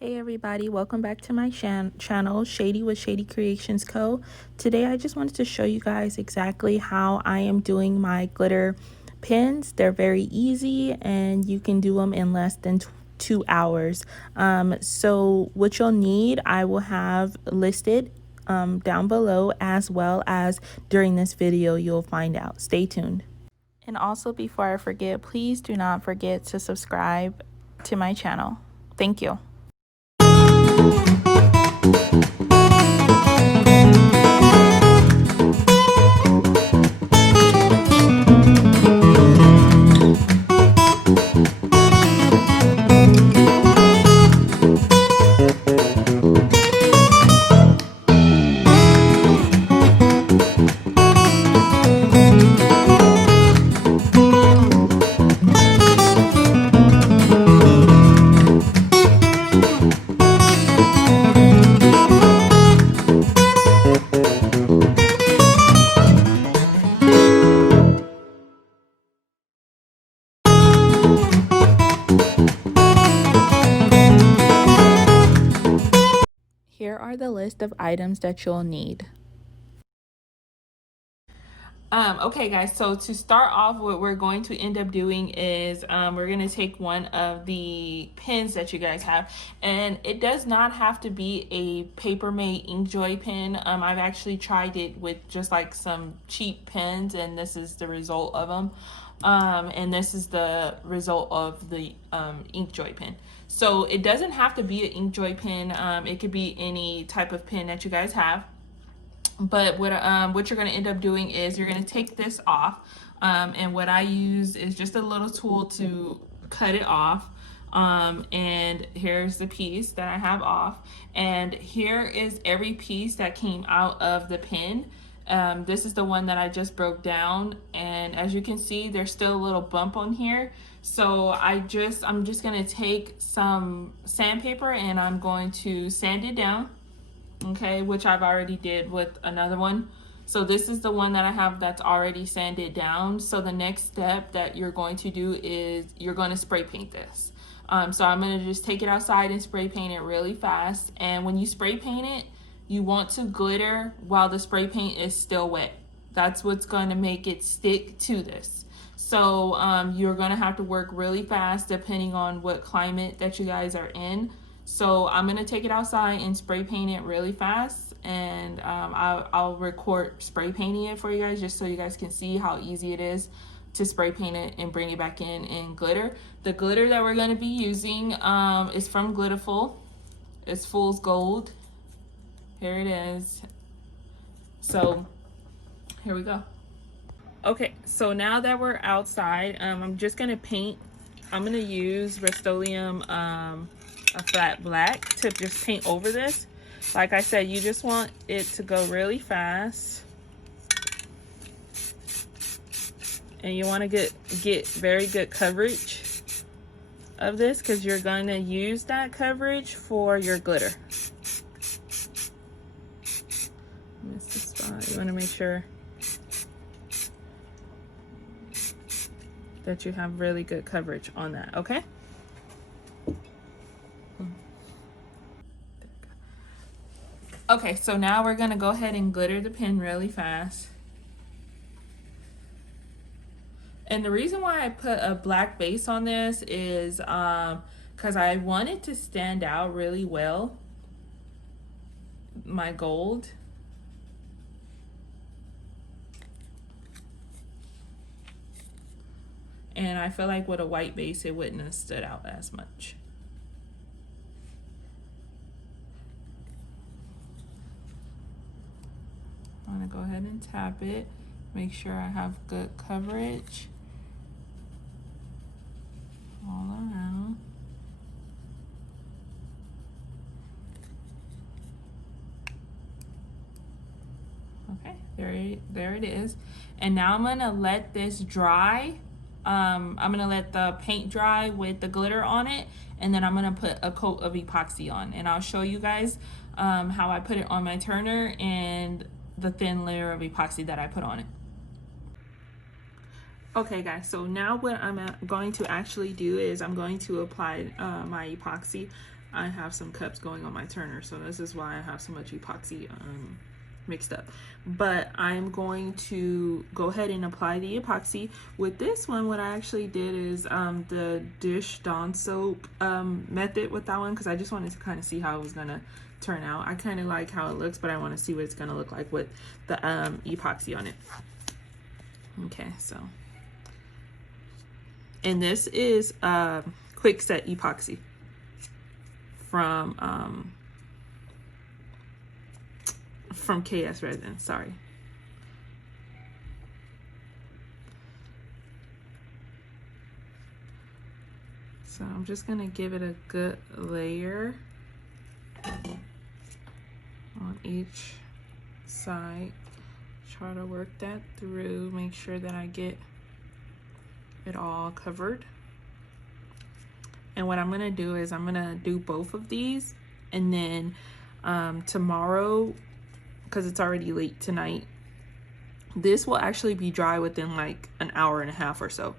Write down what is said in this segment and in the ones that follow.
Hey everybody, welcome back to my channel, Shady with Shady Creations Co. Today I just wanted to show you guys exactly how I am doing my glitter pens. They're very easy and you can do them in less than 2 hours. So what you'll need, I will have listed down below, as well as during this video you'll find out. Stay tuned. And also, before I forget, please do not forget to subscribe to my channel. Thank you. Here are the list of items that you'll need. Okay guys, so to start off, what we're going to end up doing is we're going to take one of the pens that you guys have, and it does not have to be a paper made inkjoy pen. I've actually tried it with just like some cheap pens, and this is the result of them. And this is the result of the inkjoy pen. So it doesn't have to be an inkjoy pen. It could be any type of pen that you guys have. But what you're going to end up doing is you're going to take this off, and what I use is just a little tool to cut it off. And here's the piece that I have off, and here is every piece that came out of the pen. This is the one that I just broke down, and as you can see, there's still a little bump on here. So I'm just going to take some sandpaper and I'm going to sand it down. Okay, which I've already did with another one. So this is the one that I have that's already sanded down. So the next step that you're going to do is you're going to spray paint this. So I'm going to just take it outside and spray paint it really fast. And when you spray paint it, you want to glitter while the spray paint is still wet. That's what's going to make it stick to this. So you're going to have to work really fast depending on what climate that you guys are in. So I'm going to take it outside and spray paint it really fast, and I'll record spray painting it for you guys just so you guys can see how easy it is to spray paint it and bring it back in glitter. The glitter that we're going to be using is from Glitterful. It's Fool's Gold. Here it is. So here we go. Okay, so now that we're outside, I'm just going to paint. I'm going to use Rust-Oleum a flat black to just paint over this. Like I said, you just want it to go really fast, and you want to get very good coverage of this because you're going to use that coverage for your glitter. Missed the spot. You want to make sure that you have really good coverage on that. Okay. Okay, so now we're going to go ahead and glitter the pen really fast. And the reason why I put a black base on this is because I want it to stand out really well, my gold. And I feel like with a white base, it wouldn't have stood out as much. I'm going to go ahead and tap it, make sure I have good coverage all around. Okay, there it is. And now I'm going to let this dry. I'm going to let the paint dry with the glitter on it, and then I'm going to put a coat of epoxy on, and I'll show you guys how I put it on my turner and the thin layer of epoxy that I put on it. Okay guys, so now what I'm going to actually do is I'm going to apply my epoxy. I have some cups going on my turner, so this is why I have so much epoxy mixed up. But I'm going to go ahead and apply the epoxy. With this one, what I actually did is the dish Dawn soap method with that one, because I just wanted to kind of see how it was gonna turn out. I kind of like how it looks, but I want to see what it's gonna look like with the epoxy on it. Okay, so, and this is quick set epoxy from KS Resin, sorry. So I'm just gonna give it a good layer on each side. Try to work that through, make sure that I get it all covered. And what I'm gonna do is I'm gonna do both of these, and then tomorrow, because it's already late tonight, this will actually be dry within like an hour and a half or so,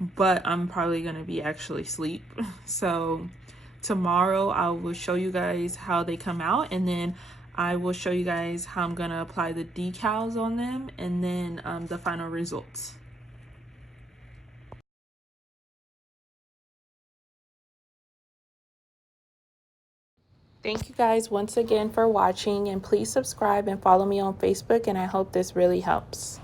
but I'm probably gonna be actually asleep. So tomorrow I will show you guys how they come out, and then I will show you guys how I'm gonna apply the decals on them, and then the final results. Thank you guys once again for watching, and please subscribe and follow me on Facebook, and I hope this really helps.